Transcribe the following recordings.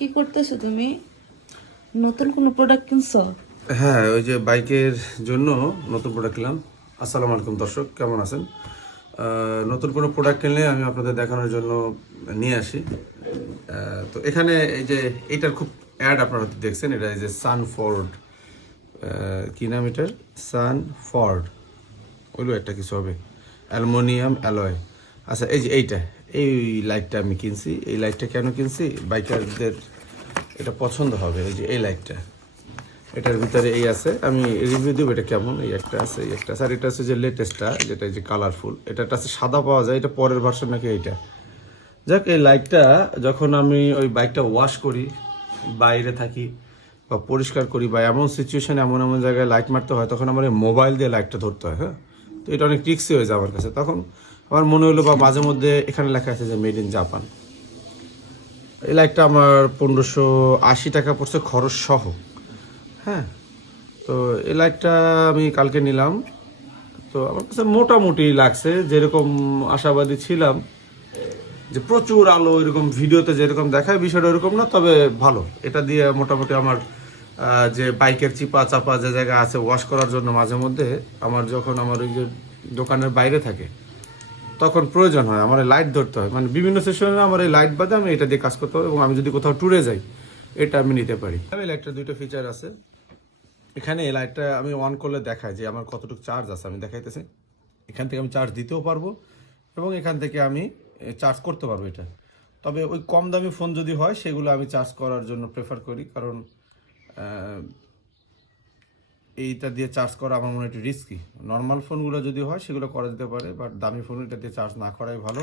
কি করতেছো তুমি? নতুন কোনো প্রোডাক্ট কিনছো? হ্যাঁ, ওই যে বাইকের জন্য নতুন প্রোডাক্ট কিনলাম। আসসালামু আলাইকুম দর্শক, কেমন আছেন? নতুন কোনো প্রোডাক্ট কিনলে আমি আপনাদের দেখানোর জন্য নিয়ে আসি। তো এখানে এই যে এইটার খুব অ্যাড আপনারা হয়তো দেখছেন, এটা এই যে সানফোর্ড, কী নাম এটার? সানফোর্ড ওইগুলো একটা কিছু হবে, অ্যালুমিনিয়াম অ্যালয়। আচ্ছা, এই যে এই লাইটটা আমি কিনছি। এই লাইটটা কেন কিনছি? বাইকারদের এটা পছন্দ হবে। এই যে এই লাইটটা, এটার ভিতরে এই আছে, আমি রিভিউ দেবো এটা কেমন। এই একটা আছে, এই একটা আছে, আর এটা হচ্ছে যে লেটেস্টটা, যেটা যে কালারফুল। এটা আছে সাদা পাওয়া যায়, এটা পরের ভার্সন নাকি এইটা। যাক, এই লাইটটা যখন আমি ওই বাইকটা ওয়াশ করি, বাইরে থাকি বা পরিষ্কার করি, বা এমন সিচুয়েশনে এমন এমন জায়গায় লাইট মারতে হয়, তখন আমার এই মোবাইল দিয়ে লাইটটা ধরতে হয়। হ্যাঁ, তো এটা অনেক ট্রিক্সি হয়ে যায় আমার কাছে। তখন আমার মনে হলো, বা মাঝে মধ্যে এখানে লেখা আছে যে মেড ইন জাপান। এই লাইটটা আমার 1580 টাকা পড়ছে খরচ সহ। হ্যাঁ, তো এই লাইটটা আমি কালকে নিলাম। তো আমার কাছে মোটামুটি লাগছে, যেরকম আশাবাদী ছিলাম যে প্রচুর আলো এরকম ভিডিওতে যেরকম দেখায়, বিষয়টা এরকম না, তবে ভালো। এটা দিয়ে মোটামুটি আমার যে বাইকের চিপা চাপা যে জায়গা আছে ওয়াশ করার জন্য, মাঝে মধ্যে আমার যখন আমার ওই যে দোকানের বাইরে থাকে, তখন প্রয়োজন হয় আমার এই লাইট ধরতে হয়। মানে বিভিন্ন সেশনে আমার এই লাইট বাদে আমি এটা দিয়ে কাজ করতে হবে, এবং আমি যদি কোথাও ট্যুরে যাই এটা আমি নিতে পারি। এই লাইটটা দুটো ফিচার আছে। এখানে এই লাইটটা আমি অন করলে দেখায় যে আমার কতটুকু চার্জ আছে, আমি দেখাইতেছি। এখান থেকে আমি চার্জ দিতেও পারবো, এবং এখান থেকে আমি চার্জ করতে পারবো এটা। তবে ওই কম দামি ফোন যদি হয়, সেগুলো আমি চার্জ করার জন্য প্রেফার করি, কারণ এইটা দিয়ে চার্জ করা আমার মনে হয় একটু রিস্কি। নর্মাল ফোনগুলো যদি হয় সেগুলো করা যেতে পারে, বাট দামি ফোন এটা দিয়ে চার্জ না করাই ভালো।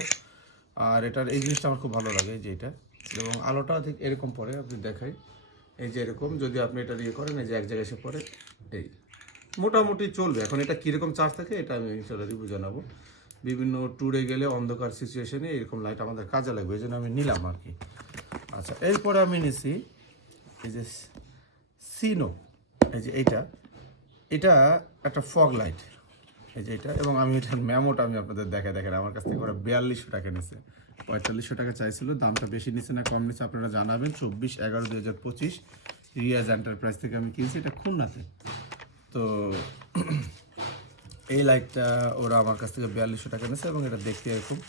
আর এটার এই জিনিসটা আমার খুব ভালো লাগে, যে এটা, এবং আলোটা ঠিক এরকম পড়ে, আপনি দেখাই। এই যে এরকম যদি আপনি এটা দিয়ে করেন, এই যে এক জায়গায় এসে পড়ে, এই মোটামুটি চলবে। এখন এটা কীরকম চার্জ থাকে এটা আমি ইনশাল্লাহ রিভিউ জানাবো। বিভিন্ন ট্যুরে গেলে অন্ধকার সিচুয়েশনে এরকম লাইট আমাদের কাজে লাগবে, এই জন্য আমি নিলাম আর কি। আচ্ছা, এরপরে আমি নিছি এই যে সিনো। এই যে এটা একটা ফগ লাইট। এই যে এটা, এবং আমি এটার মেমোটা আমি আপনাদের দেখেন, আমার কাছ থেকে ওরা 4200 টাকা নিছে। 4500 টাকা চাইছিল, দামটা বেশি নিচ্ছে না কম নিচ্ছে আপনারা জানাবেন। 24/11/2025 রিয়াজ এন্টারপ্রাইজ থেকে আমি কিনছি, এটা খুলনাতে। তো এই লাইটটা ওরা আমার কাছ থেকে 4200 টাকা নিয়েছে, এবং এটা দেখতে এরকম।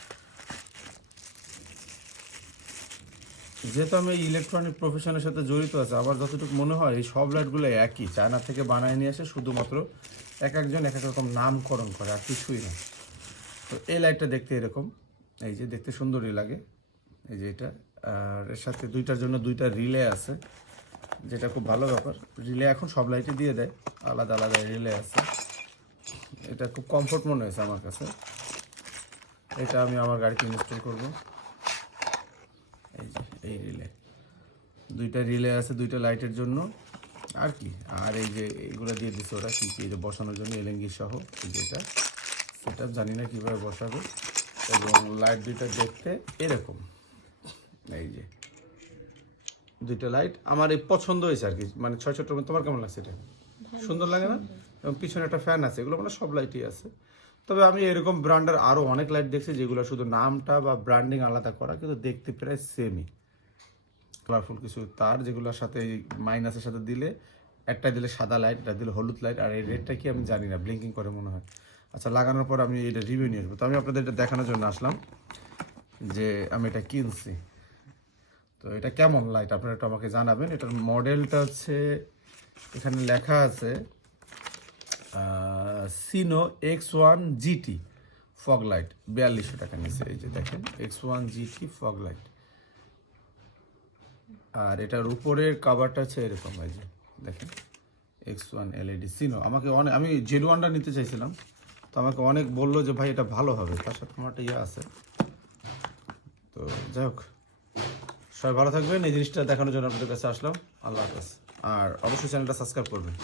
যেহেতু আমি ইলেকট্রনিক প্রফেশনের সাথে জড়িত আছে, আমার যতটুকু মনে হয় এই সব লাইটগুলো একই, চায়না থেকে বানায় নিয়ে আসে, শুধুমাত্র এক একজন এক এক রকম নামকরণ করে, আর কিছুই না। তো এই লাইটটা দেখতে এরকম, এই যে দেখতে সুন্দরই লাগে। এই যে এটা, আর এর সাথে দুইটার জন্য দুইটা রিলে আছে, যেটা খুব ভালো ব্যাপার। রিলে এখন সব লাইটে দিয়ে দেয়, আলাদা আলাদা রিলে আছে। এটা খুব কমফোর্ট মনে হয়েছে আমার কাছে। এটা আমি আমার গাড়িতে ইনস্টল করব। এই যে এই রিলে, দুইটা রিলে আছে দুইটা লাইটের জন্য আর কি। আর এই যে এইগুলো দিয়ে দিচ্ছে ওরা কি কি, এই যে বসানোর জন্য এলএনজি সহ। এই যে এটা সেটা জানি না কীভাবে বসাবে, এবং লাইট দুইটা দেখতে এরকম। এই যে দুইটা লাইট আমার এই পছন্দ হয়েছে আর কি, মানে 6 মধ্যে। তোমার কেমন লাগছে? এটা সুন্দর লাগে না? এবং পিছনে একটা ফ্যান আছে, এগুলো মানে সব লাইটই আছে। তবে আমি এরকম ব্র্যান্ডের আরও অনেক লাইট দেখছি, যেগুলো শুধু নামটা বা ব্র্যান্ডিং আলাদা করা, কিন্তু দেখতে প্রায় সেমই। কালারফুল কিছু তার, যেগুলোর সাথে মাইনাসের সাথে দিলে, একটা দিলে সাদা লাইট, এটা দিলে হলুদ লাইট, আর এই রেডটা কি আমি জানি না, ব্লিঙ্কিং করে মনে হয়। আচ্ছা, লাগানোর পর আমি এটা রিভিউ নিয়ে আসবো। তো আমি আপনাদের এটা দেখানোর জন্য আসলাম যে আমি এটা কিনছি। তো এটা কেমন লাইট আপনারা একটু আমাকে জানাবেন। এটার মডেলটা হচ্ছে, এখানে লেখা আছে সিনো X1 GT ফগ লাইট, 4200 টাকা নিচ্ছে। এই যে দেখেন, X1 GT ফগ লাইট। আর এটার উপরের কাভারটা হচ্ছে এরকম, এই যে দেখেন, X1 LED সিনো। আমাকে অনেক, আমি Z1টা নিতে চাইছিলাম, তো আমাকে অনেক বললো যে ভাই এটা ভালো হবে, তার সাথে আমার একটা ইয়ে আছে। তো যাই হোক, সবাই ভালো থাকবেন। এই জিনিসটা দেখানোর জন্য আপনাদের কাছে আসলাম। আল্লাহ হাফেজ। আর অবশ্যই চ্যানেলটা সাবস্ক্রাইব করবেন।